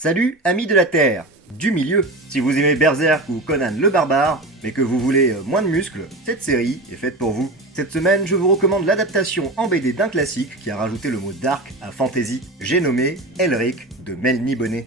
Salut, amis de la Terre, du milieu. Si vous aimez Berserk ou Conan le Barbare, mais que vous voulez moins de muscles, cette série est faite pour vous. Cette semaine, je vous recommande l'adaptation en BD d'un classique qui a rajouté le mot dark à fantasy. J'ai nommé Elric de Melny Bonnet.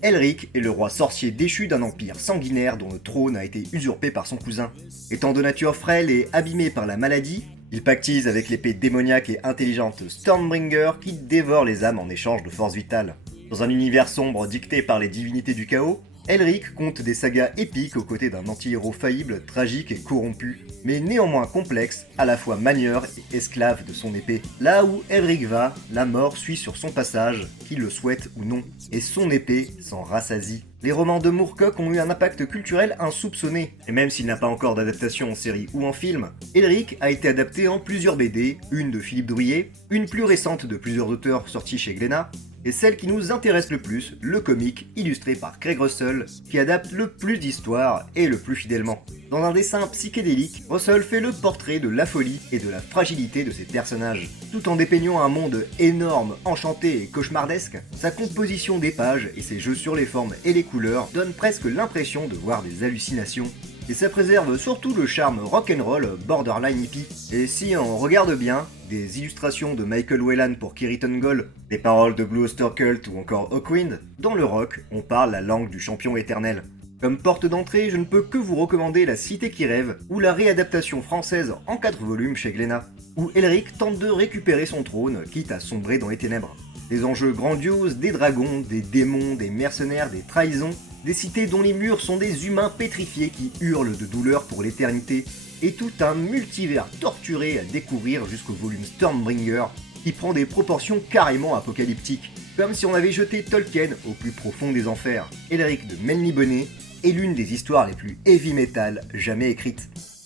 Elric est le roi sorcier déchu d'un empire sanguinaire dont le trône a été usurpé par son cousin. Étant de nature frêle et abîmé par la maladie, il pactise avec l'épée démoniaque et intelligente Stormbringer qui dévore les âmes en échange de force vitale. Dans un univers sombre dicté par les divinités du chaos, Elric compte des sagas épiques aux côtés d'un anti-héros faillible, tragique et corrompu, mais néanmoins complexe, à la fois manieur et esclave de son épée. Là où Elric va, la mort suit sur son passage, qu'il le souhaite ou non, et son épée s'en rassasie. Les romans de Moorcock ont eu un impact culturel insoupçonné, et même s'il n'a pas encore d'adaptation en série ou en film, Elric a été adapté en plusieurs BD, une de Philippe Drouillet, une plus récente de plusieurs auteurs sortis chez Glénat, et celle qui nous intéresse le plus, le comic illustré par Craig Russell, qui adapte le plus d'histoires et le plus fidèlement. Dans un dessin psychédélique, Russell fait le portrait de la folie et de la fragilité de ses personnages. Tout en dépeignant un monde énorme, enchanté et cauchemardesque, sa composition des pages et ses jeux sur les formes et les couleurs donnent presque l'impression de voir des hallucinations. Et ça préserve surtout le charme rock'n'roll borderline hippie. Et si on regarde bien, des illustrations de Michael Whelan pour Kiriton Gold, des paroles de Blue Oyster Cult ou encore Hawkwind, dans le rock, on parle la langue du champion éternel. Comme porte d'entrée, je ne peux que vous recommander La Cité qui rêve, ou la réadaptation française en 4 volumes chez Glénat, où Elric tente de récupérer son trône, quitte à sombrer dans les ténèbres. Des enjeux grandioses, des dragons, des démons, des mercenaires, des trahisons, des cités dont les murs sont des humains pétrifiés qui hurlent de douleur pour l'éternité, et tout un multivers torturé à découvrir jusqu'au volume Stormbringer, qui prend des proportions carrément apocalyptiques, comme si on avait jeté Tolkien au plus profond des enfers. Elric de Melny Bonnet est l'une des histoires les plus heavy metal jamais écrites.